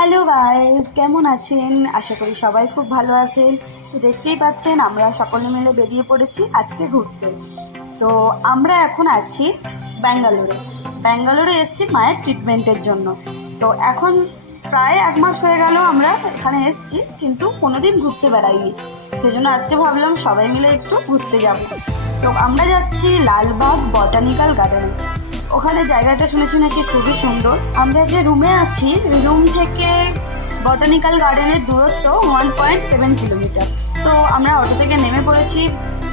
Hello guys, কেমন আছেন? আশা করি সবাই খুব ভালো আছেন। তো দেখতেই পাচ্ছেন, আমরা সকলে মিলে বেরিয়ে পড়েছি আজকে ঘুরতে। তো আমরা এখন আছি ব্যাঙ্গালোরে। ব্যাঙ্গালোরে এসেছি মায়ের ট্রিটমেন্টের জন্য। তো এখন প্রায় এক মাস হয়ে গেল আমরা এখানে এসেছি, কিন্তু কোনোদিন ঘুরতে বেড়াইনি। সেই জন্য আজকে ভাবলাম সবাই মিলে একটু ঘুরতে যাব। তো আমরা যাচ্ছি লালবাগ বটানিক্যাল গার্ডেনে। ওখানে জায়গাটা শুনেছি নাকি খুবই সুন্দর। আমরা যে রুমে আছি, রুম থেকে বটানিক্যাল গার্ডেনের দূরত্ব ওয়ান পয়েন্ট সেভেন কিলোমিটার তো আমরা অটো থেকে নেমে পড়েছি,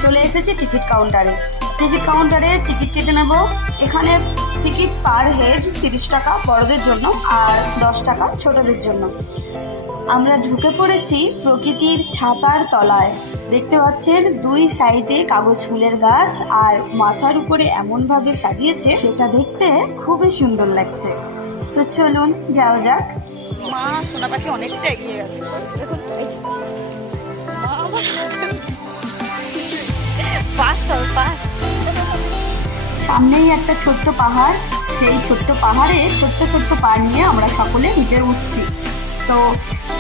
চলে এসেছি টিকিট কাউন্টারে টিকিট কাউন্টারে টিকিট কেটে নেব। এখানে টিকিট পার হেড তিরিশ টাকা বড়দের জন্য আর দশ টাকা ছোটদের জন্য। আমরা ঢুকে পড়েছি প্রকৃতির ছাতার তলায়। দেখতে পাচ্ছেন দুই সাইডে কাগজ ফুলের গাছ আর মাথার উপরে এমনভাবে সাজিয়েছে সেটা দেখতে খুবই সুন্দর লাগছে। তো চলুন যাও যাক। মা সোনা পাখি অনেকটা এগিয়ে গেছে। দেখুন মা সামনেই একটা ছোট্ট পাহাড়। সেই ছোট্ট পাহাড়ে ছোট্ট ছোট্ট পা নিয়ে আমরা সকলে উঠে উঠছি। তো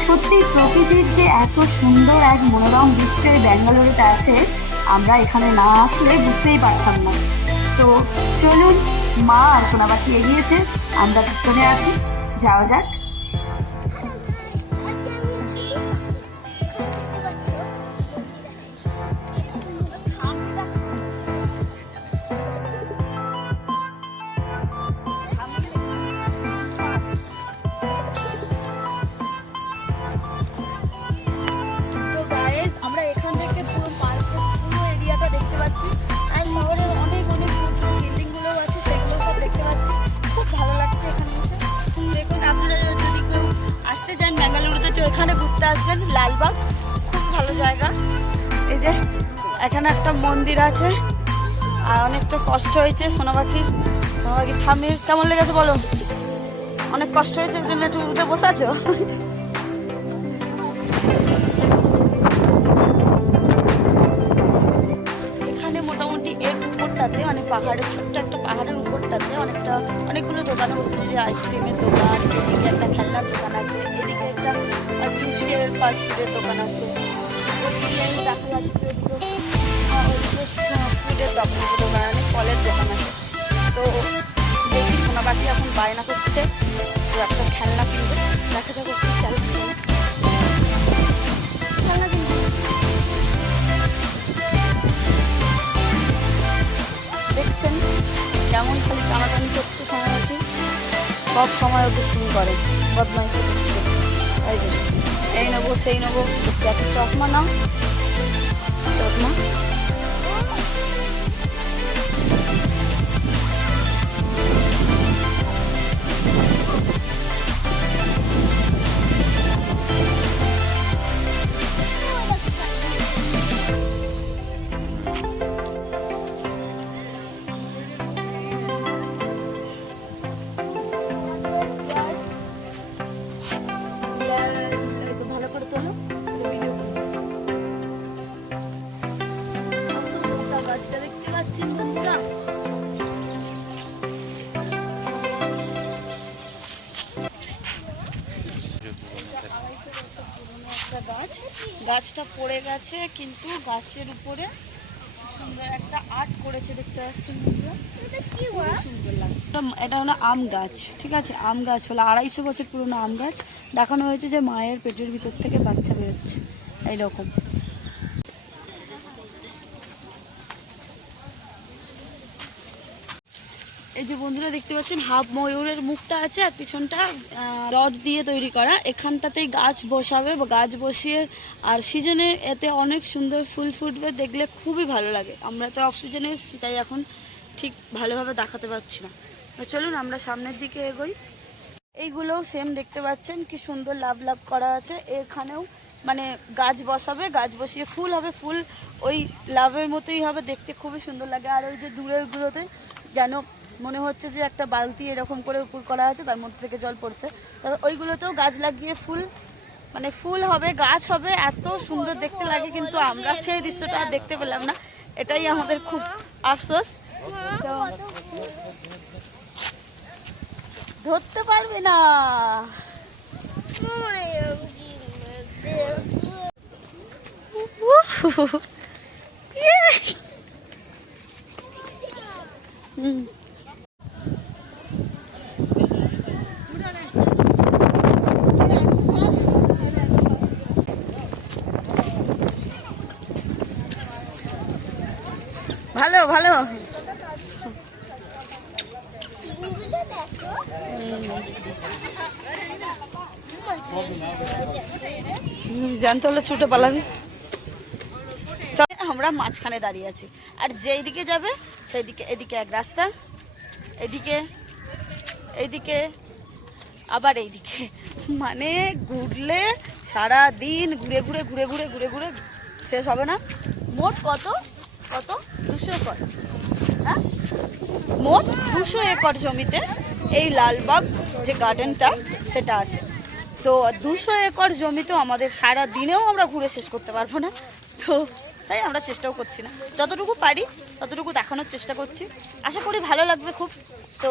সত্যি প্রকৃতির যে এত সুন্দর এক মনোরম দৃশ্য এই ব্যাঙ্গালোরেতে আছে, আমরা এখানে না আসলে বুঝতেই পারতাম না। তো চলুন, মা আর সোনাবাতি এগিয়েছে, আমরা পিছনে আছি। যাওয়া যাক। ঘুরতে আসবেন, লালবাগ। খুব ভালো জায়গা। এই যে, এখানে একটা মন্দির আছে। আর অনেকটা কষ্ট হয়েছে সোনাবাকি। সোনাবাকি ঠামির কেমন লেগেছে বলো? অনেক কষ্ট হয়েছে, ওই জন্য একটু উঠে বসে আছো? এখানে মোটামুটি এর উপরটাতে মানে পাহাড়ের ছোট্ট একটা পাহাড়ের উপরটাতে অনেকটা, অনেকগুলো দোকান বসেছে যে আইসক্রিমের দোকান একটা খেলনার দোকান আছে। জুসের ফাস্ট ফুডের দোকান আছে দেখা যাচ্ছে ফুডের দোকান আছে। তো এখন বায়না করছে একটা খেলনা খেলনা দেখছেন কেমন খালি টানাটানি করছে সময়টি সব সময় ওকে শুরু করে, বদমাইশি করছে। এই যে। এই নেব সেই নেব। চশমা নাও। চশমা। গাছটা পড়ে গেছে কিন্তু গাছের উপরে সুন্দর একটা আর্ট করেছে দেখতে পাচ্ছেন সুন্দর লাগছে। এটা- এটা হলো আম গাছ ঠিক আছে? আম গাছ হলো আড়াইশো বছর পুরনো আম গাছ। দেখানো হয়েছে যে মায়ের পেটের ভিতর থেকে বাচ্চা বেরোচ্ছে এইরকম এই যে বন্ধুরা দেখতে পাচ্ছেন, হাফ ময়ূরের মুখটা আছে আর পিছনটা রড দিয়ে তৈরি করা। এখানটাতেই গাছ বসাবে, বা গাছ বসিয়ে, আর সিজনে এতে অনেক সুন্দর ফুল ফুটবে, দেখলে খুবই ভালো লাগে। আমরা তো অক্সিজেনে এসেছি, তাই এখন ঠিক ভালোভাবে দেখাতে পারছি না। চলুন, আমরা সামনের দিকে এগোই। এইগুলোও সেম দেখতে পাচ্ছেন, কি সুন্দর লাভ লাভ করা আছে। এখানেও মানে গাছ বসাবে, গাছ বসিয়ে ফুল হবে, ফুল ওই লাভের মতোই হবে, দেখতে খুবই সুন্দর লাগে। আর ওই যে দূরেরগুলোতে যেন মনে হচ্ছে যে একটা বালতি এরকম করে উপর করা আছে তার মধ্যে থেকে জল পড়ছে। তবে ওইগুলোতেও গাছ লাগিয়ে ফুল মানে ফুল হবে গাছ হবে এত সুন্দর দেখতে লাগে কিন্তু আমরা সেই দৃশ্যটা দেখতে পেলাম না। এটাই আমাদের খুব আফসোস। ধরতে পারবে না। হুম ভালো ভালো। জানতে হলে ছুটে পালাবি। আমরা মাঝখানে দাঁড়িয়ে আছি। আর যেই দিকে যাবে সেই দিকে এদিকে এক রাস্তা, এদিকে এইদিকে আবার এইদিকে। মানে ঘুরলে সারা দিন ঘুরে ঘুরে ঘুরে ঘুরে ঘুরে ঘুরে শেষ হবে না। মোট কত? একর। হ্যাঁ? মোট দুশো একর জমিতে এই লালবাগ যে গার্ডেনটা সেটা আছে। তো দুশো একর জমি তো আমাদের সারা দিনেও আমরা ঘুরে শেষ করতে পারব না। তো তাই আমরা চেষ্টাও করছি না। যতটুকু পারি, ততটুকু দেখানোর চেষ্টা করছি। আশা করি ভালো লাগবে খুব। তো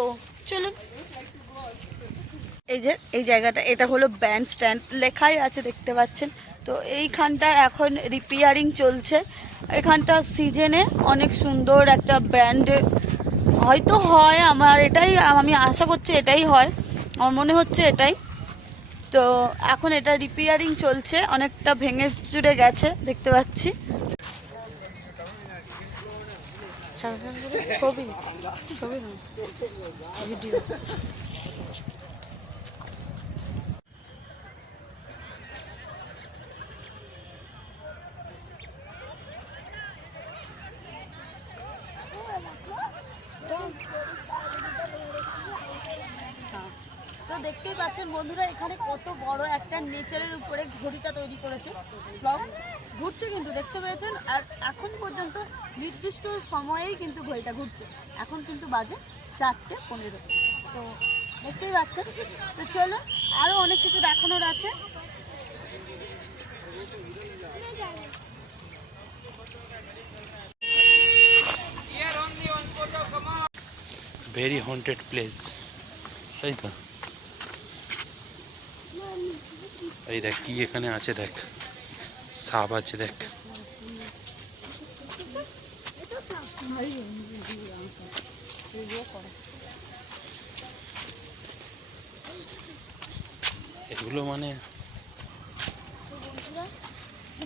চলুন। এই যে, এই জায়গাটা, এটা হলো ব্যান্ড স্ট্যান্ড লেখাই আছে, দেখতে পাচ্ছেন। তো এইখানটা এখন রিপেয়ারিং চলছে। এখানটা সিজনে অনেক সুন্দর একটা ব্যান্ড হয়তো হয় আমার এটাই, আমি আশা করছি এটাই হয়। আমার মনে হচ্ছে এটাই। তো এখন এটা রিপেয়ারিং চলছে, অনেকটা ভেঙে চুরে গেছে, দেখতে পাচ্ছি। ছবি ছবি ভিডিও। দেখতেই পাচ্ছেন বন্ধুরা এখানে কত বড় একটা নেচারের উপরে ঘড়িটা তৈরি করেছে। ঘুরছে কিন্তু দেখতে পেয়েছেন? আর এখন পর্যন্ত নির্দিষ্ট সময়েই কিন্তু ঘড়িটা ঘুরছে। এখন কিন্তু বাজে চারটে পনেরো। তো দেখতেই পাচ্ছেন? তো চলো আরও অনেক কিছু দেখানোর আছে। ভেরি হন্টেড প্লেস তাই তো? এই দেখ, কি এখানে আছে দেখ। সাপ আছে, দেখ। এগুলো মানে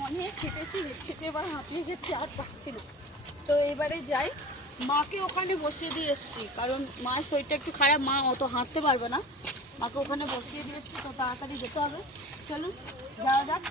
অনেক এবার গেছি, আর তো এবারে যাই, মাকে ওখানে বসিয়ে দিয়ে এসেছি, কারণ মায়ের শরীরটা একটু খারাপ, মা অত হাঁটতে পারবে না। মাকে ওখানে বসিয়ে দিয়ে এসেছি, তো তাড়াতাড়ি যেতে হবে। চলুন যাওয়া যাক।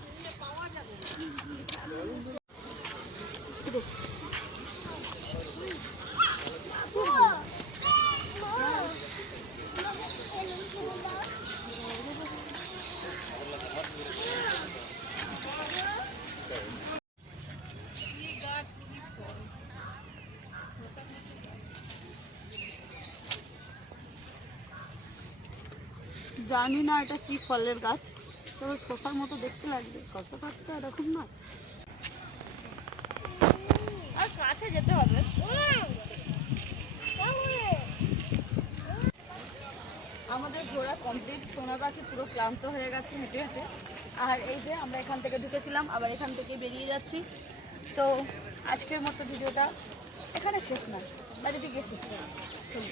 জানি না এটা কি ফলের গাছ। তবে শশার মতো দেখতে লাগছে শশা গাছটা এরকম না। আর কাছে যেতে হবে। আমাদের ঘোরা কমপ্লিট সোনা পাখি পুরো ক্লান্ত হয়ে গেছে হেঁটে হেঁটে। আর এই যে আমরা এখান থেকে ঢুকেছিলাম, আবার এখান থেকে বেরিয়ে যাচ্ছি। তো আজকের মতো ভিডিওটা এখানে শেষ না, বাড়িতে গিয়ে শেষ করি।